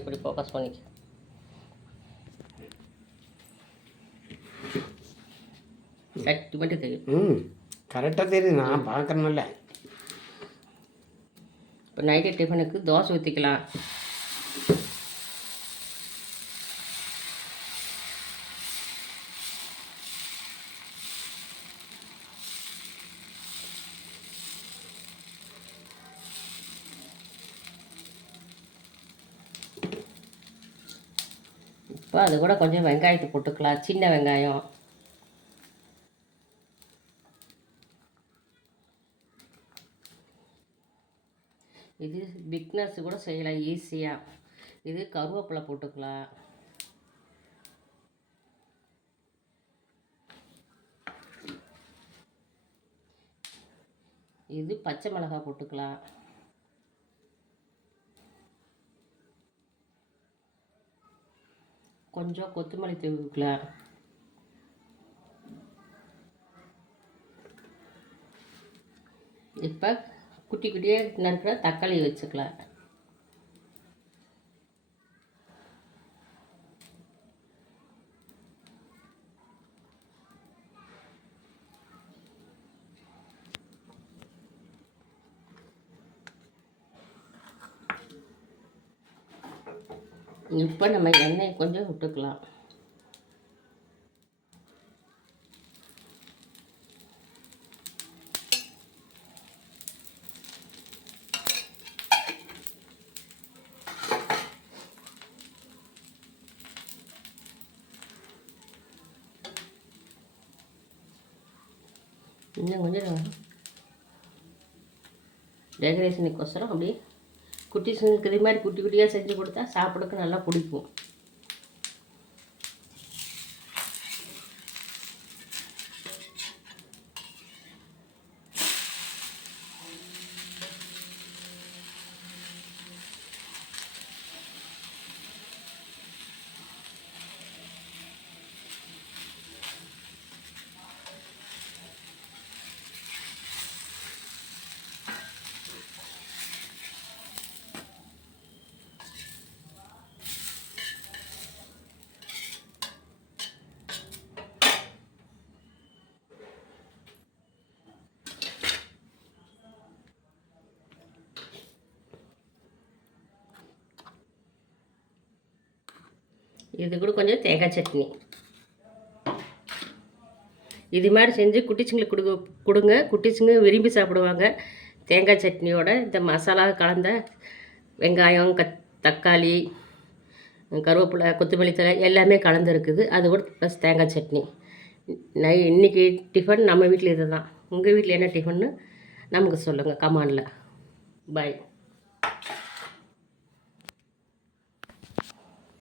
இப்படி ஃபோக்கஸ் பண்ணிக்க. கட்டி மட்டும் தெரியும். கரெக்டாக தெரியுது, நான் பார்க்குறேன்ல. இப்போ நைட்டு டிஃபனுக்கு தோசை ஊற்றிக்கலாம். இப்போ அது கூட கொஞ்சம் வெங்காயத்தை போட்டுக்கலாம், சின்ன வெங்காயம். இது பிக்னஸ் கூட செய்யலாம் ஈஸியாக. இது கருவேப்பிலை போட்டுக்கலாம். இது பச்சை மிளகாய் போட்டுக்கலாம். கொஞ்சம் கொத்தமல்லி தூவிக்கலாம். இப்போ குட்டி குட்டியாக நறுக்கிற தக்காளி வச்சுக்கலாம். இப்போ நம்ம எண்ணெய் கொஞ்சம் விட்டுக்கலாம். இன்னும் கொஞ்சம் டெக்கரேஷனுக்கோசரம் அப்படியே குட்டீஸுங்களுக்கு இதே மாதிரி குட்டி குட்டியாக செஞ்சு கொடுத்தா சாப்பிடக்கு நல்லா பிடிக்கும். இது கூட கொஞ்சம் தேங்காய் சட்னி இது மாதிரி செஞ்சு குட்டிச்சுங்களுக்கு கொடுங்க. குட்டிச்சுங்க விரும்பி சாப்பிடுவாங்க. தேங்காய் சட்னியோட இந்த மசாலா கலந்த வெங்காயம், தக்காளி, கருவேப்பிலை, கொத்தமல்லி தழை எல்லாமே கலந்துருக்குது. அது கூட ப்ளஸ் தேங்காய் சட்னி. இன்றைக்கி டிஃபன் நம்ம வீட்டில் இது தான். உங்கள் வீட்டில் என்ன டிஃபன்னு நமக்கு சொல்லுங்கள் கமெண்டில். பாய்.